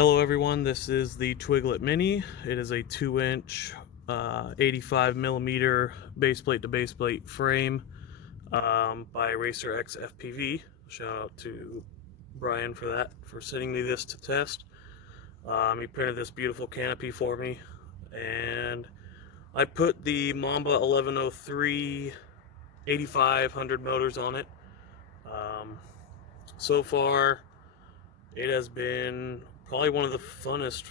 Hello everyone, this is the Twiglet Mini. It is a 2-inch 85 millimeter baseplate to baseplate frame by Racer X FPV. Shout out to Brian for sending me this to test. He printed this beautiful canopy for me, and I put the Mamba 1103 8500 motors on it. So far it has been probably one of the funnest,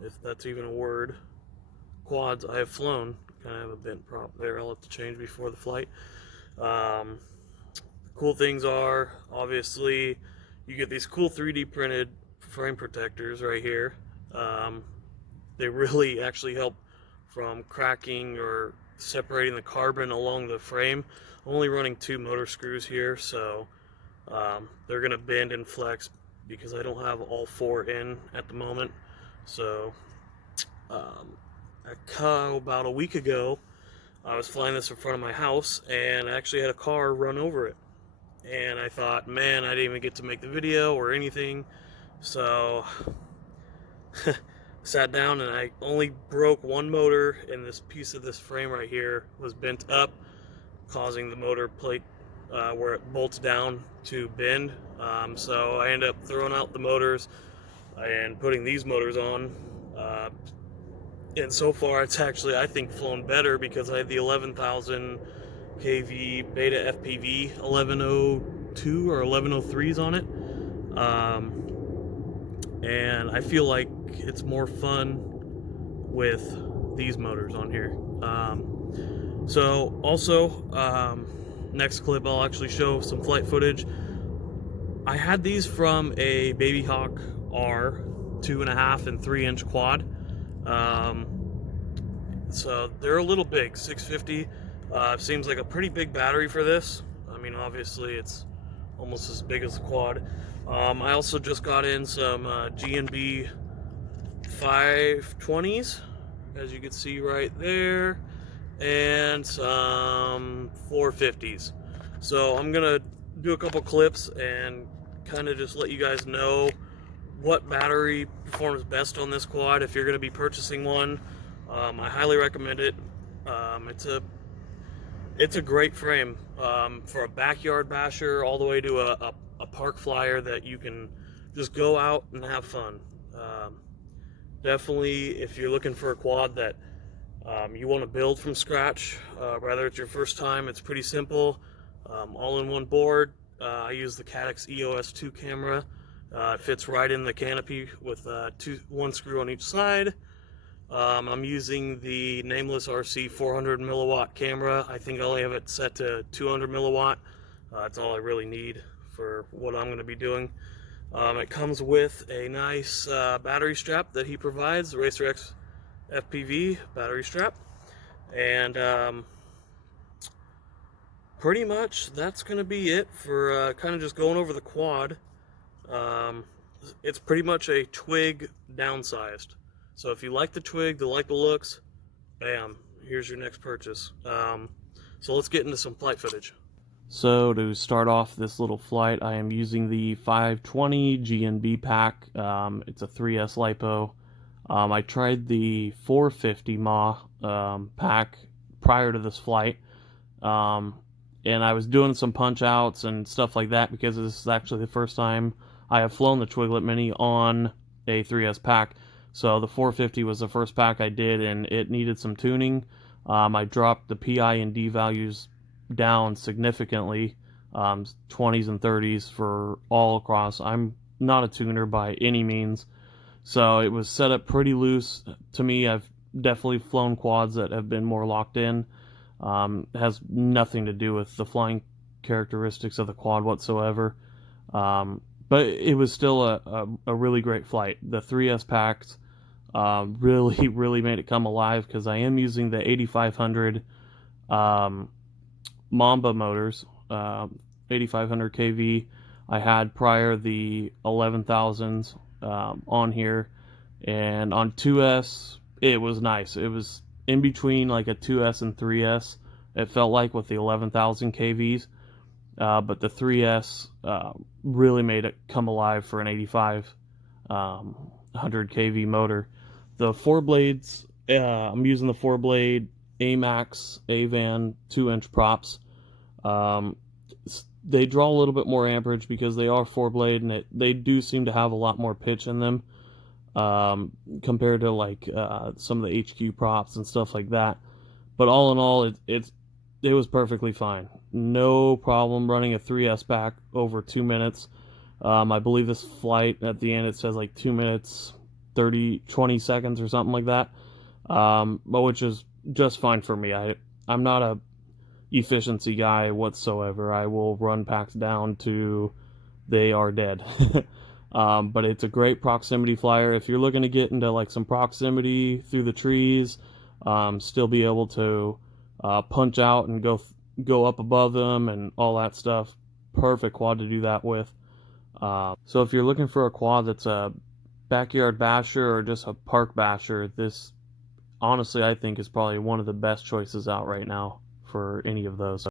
if that's even a word, quads I have flown. Kind of have a bent prop there, I'll have to change before the flight. Cool things are, obviously, you get these cool 3D printed frame protectors right here. They really actually help from cracking or separating the carbon along the frame. I'm only running 2 motor screws here, so they're going to bend and flex because I don't have all 4 in at the moment. So about a week ago, I was flying this in front of my house, and I actually had a car run over it. And I thought, man, I didn't even get to make the video or anything. So sat down, and I only broke one motor, and this piece of this frame right here was bent up, causing the motor plate where it bolts down to bend. So I ended up throwing out the motors and putting these motors on. And so far it's actually, I think, flown better because I had the 11,000 kV Beta FPV 1102 or 1103s on it. And I feel like it's more fun with these motors on here. So also, next clip I'll actually show some flight footage. I had these from a Baby Hawk R 2.5 and 3-inch quad. So they're a little big, 650. Seems like a pretty big battery for this. I mean, obviously it's almost as big as the quad. I also just got in some G&B 520s, as you can see right there, and some 450s. So I'm gonna do a couple clips and kind of just let you guys know what battery performs best on this quad. If you're going to be purchasing one, I highly recommend it. It's a great frame for a backyard basher all the way to a park flyer that you can just go out and have fun. Definitely, if you're looking for a quad that you want to build from scratch, whether it's your first time, it's pretty simple. All-in-one board. I use the Caddx EOS 2 camera. It fits right in the canopy with one screw on each side. I'm using the Nameless RC 400 milliwatt camera. I think I only have it set to 200 milliwatt. That's all I really need for what I'm going to be doing. It comes with a nice battery strap that he provides, the Racer X FPV battery strap. And pretty much that's going to be it for kind of just going over the quad. It's pretty much a Twig downsized. So if you like the Twig, like the looks, bam, here's your next purchase. So let's get into some flight footage. So to start off this little flight, I am using the 520 G&B pack. It's a 3S LiPo. I tried the 450 mAh pack prior to this flight. And I was doing some punch outs and stuff like that because this is actually the first time I have flown the Twiglet Mini on a 3S pack. So the 450 was the first pack I did, and it needed some tuning. I dropped the PI and D values down significantly, 20s and 30s for all across. I'm not a tuner by any means, so it was set up pretty loose. To me, I've definitely flown quads that have been more locked in. It has nothing to do with the flying characteristics of the quad whatsoever. But it was still a really great flight. The 3S packs really made it come alive because I am using the 8500 Mamba motors, 8500 kV. I had prior the 11,000s on here, and on 2S it was nice. It was in between like a 2S and 3S, it felt like, with the 11,000 kVs. But the 3S really made it come alive for an 8500 100 kV motor. The 4 blades, I'm using the 4 blade AMAX AVAN 2-inch props. They draw a little bit more amperage because they are 4 blade, and they do seem to have a lot more pitch in them compared to like some of the HQ props and stuff like that. But all in all, it was perfectly fine. No problem running a 3S back over 2 minutes. I believe this flight at the end, it says like 2 minutes 20 seconds or something like that, but which is just fine for me. I'm not a efficiency guy whatsoever. I will run packs down to they are dead. But it's a great proximity flyer. If you're looking to get into like some proximity through the trees, still be able to punch out and go up above them and all that stuff. Perfect quad to do that with. So if you're looking for a quad that's a backyard basher or just a park basher, this honestly I think is probably one of the best choices out right now for any of those.